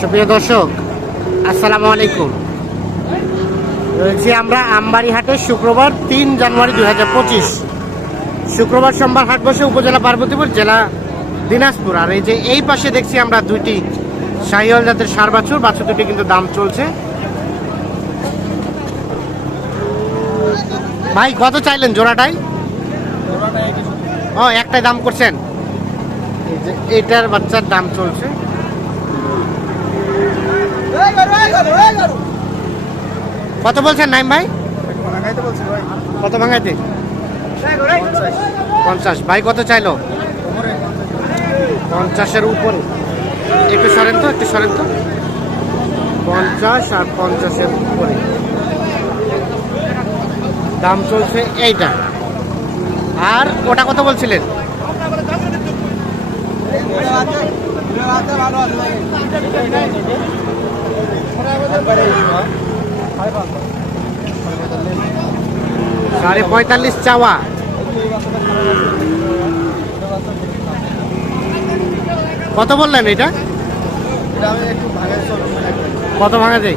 সুপ্রিয় দর্শক আসসালামু আলাইকুম। রয়েছি আমরা আমবাড়ি হাটে শুক্রবার তিন জানুয়ারি দুই হাজার পঁচিশ। শুক্রবার সোমবার হাট বসে উপজেলা পার্বতীপুর জেলা দিনাজপুর। আর এই যে এই পাশে দেখছি আমরা দুইটি শাহিওয়াল জাতের সার বাছুর বাছুর দুটি কিন্তু দাম চলছে। ভাই কত চাইলেন জোড়াটাই? ও একটাই দাম করছেন? এই যে এটার বাচ্চার দাম চলছে। কত বলছেন নাইম ভাই? কত ভাঙাইতে? পঞ্চাশ। ভাই, কত চাইলো? পঞ্চাশের উপরে। একটু সরেন তো, একটু সরেন তো। পঞ্চাশ আর পঞ্চাশের উপরে। দাম চলছে এইটা। আর ওটা কত বলছিলেন? সাড়ে পঁয়তাল্লিশ চাওয়া। কত বললেন এটা? কত ভাঙা ভাঙাতে?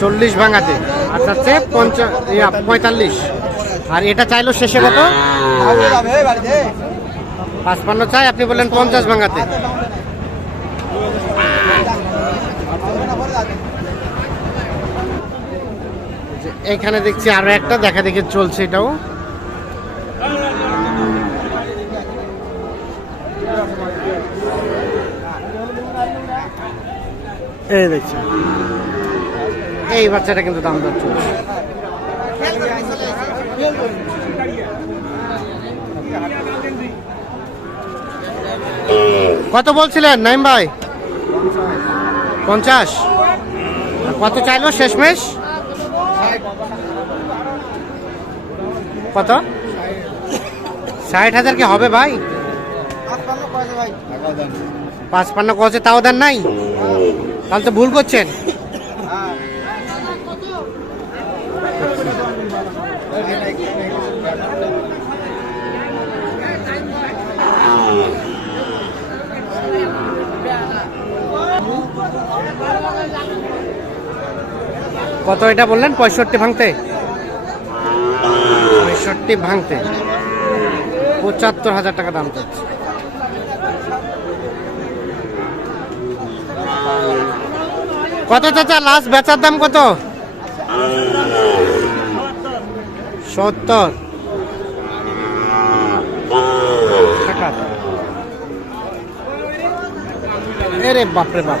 চল্লিশ ভাঙাতে। আচ্ছা হচ্ছে পঞ্চাশ পঁয়তাল্লিশ। আর এটা চাইলো শেষে কত? পাঁচপান্ন চাই, আপনি বললেন পঞ্চাশ ভাঙাতে। যে এইখানে দেখছি আরও একটা দেখা দেখে চলছে এটাও। এই দেখছি। এই বাচ্চাটা কিন্তু দাম দর চলছে। কত বলছিলেন নাইম ভাই? পঞ্চাশ। কত চাইলো? শেষমেশ? কত? ষাট হাজার কি হবে ভাই? পাঁচপান্ন কছে তাও দেন নাই? তাহলে তো ভুল করছেন। কত এটা বললেন? পঁয়ষট্টি ভাঙতে? পঁয়ষট্টি ভাঙতে। পঁচাত্তর হাজার টাকা দাম চাচ্ছে কত চাচা? লাস্ট বেচার দাম কত? সত্তর। এরে বাপরে বাপ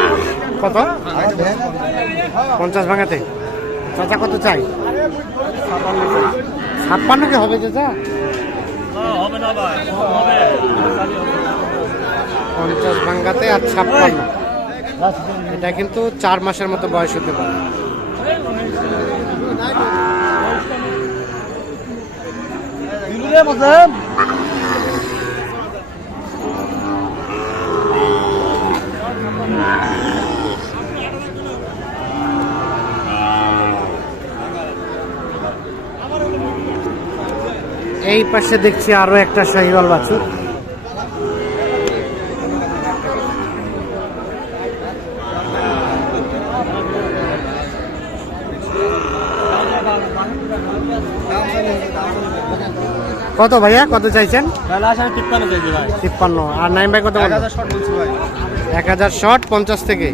কত? পঞ্চাশ ভাঙাতে। চাচা কত চাই? ছাপ্পান্ন কি হবে চাচা? পঞ্চাশ ভাঙ্গাতে আর ছাপ্পান্ন। এটা কিন্তু চার মাসের মতো বয়স হতে পারে। পাশে দেখছি আরও একটা শাহিওয়াল বাছুর। কত ভাইয়া? কত চাইছেন? তিপ্পান্ন আর নাইন ভাই কত এক হাজার শর্ট পঞ্চাশ থেকে।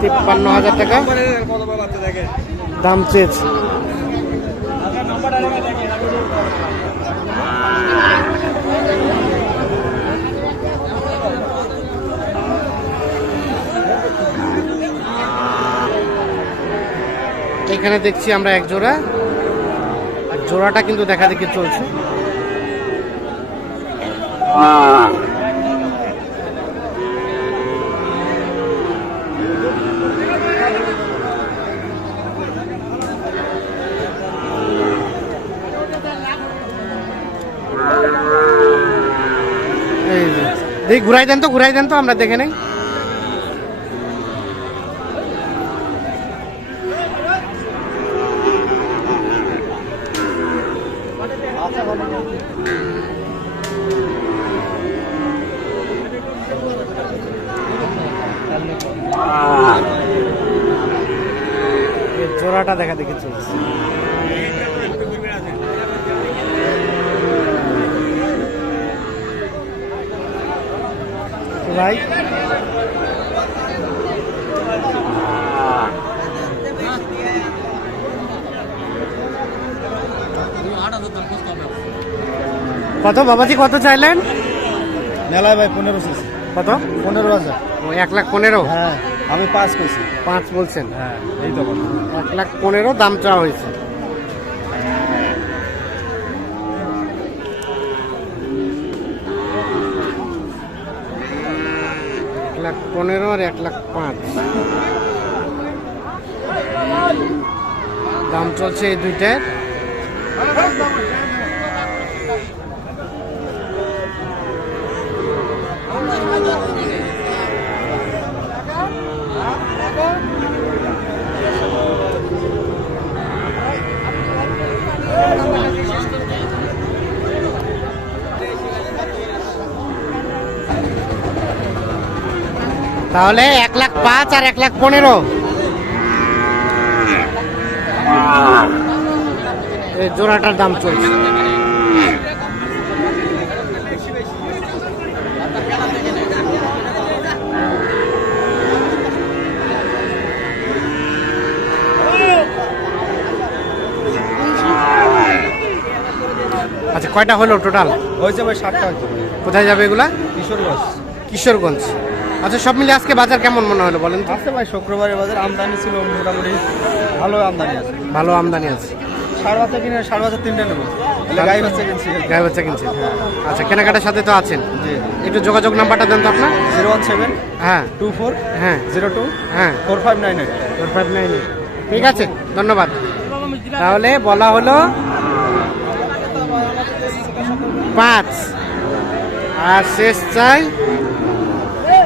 তিপ্পান্ন হাজার টাকা। দাম চেয়েছে। এখানে দেখছি আমরা এক জোড়া। আর জোড়াটা কিন্তু দেখা দেখি চলছে। এই ঘুরাই দেন তো, ঘুরাই দেন তো, আমরা দেখে নেই। জোড়াটা দেখা দেখে চলছে ভাই? কত বাবাজি কত চাইলেন? মেলায় ভাই পনেরো কত? পনেরো হাজার। ও এক লাখ পনেরো? হ্যাঁ। আমি পাঁচ করছি। পাঁচ বলছেন? হ্যাঁ এই তো এক লাখ পনেরো দাম চাওয়া হয়েছে। এক লাখ পনেরো আর এক লাখ পাঁচ। দাম চলছে এই দুইটার। তাহলে এক লাখ পাঁচ আর এক লাখ পনেরো। এই জোড়াটার দাম চলছে। আচ্ছা কয়টা হলো টোটাল হয়েছে ভাই ষাট টাকা কোথায় যাবে এগুলা? কিশোরগঞ্জ। কিশোরগঞ্জ। আচ্ছা সব মিলে আজকে বাজার কেমন মনে হলো বলেন আছে ভাই শুক্রবারের বাজার আমদানি ছিল মোটামুটি ভালো আমদানি আছে। ভালো আমদানি আছে। সাড়ে বাচ্চা কিনে সাড়ে বাচ্চা তিনটে নেব। তাহলে গাই বাচ্চা কিনছি। গায়ে বাচ্চা কিনছে আচ্ছা কেনাকাটার সাথে তো আছেন। একটু যোগাযোগ নাম্বারটা দেন তো আপনার। জিরো ওয়ান সেভেন হ্যাঁ। টু ফোর হ্যাঁ। জিরো টু হ্যাঁ। Four five nine eight. Four five nine ঠিক আছে ধন্যবাদ। তাহলে বলা হলো পাঁচ। আর শেষ চাই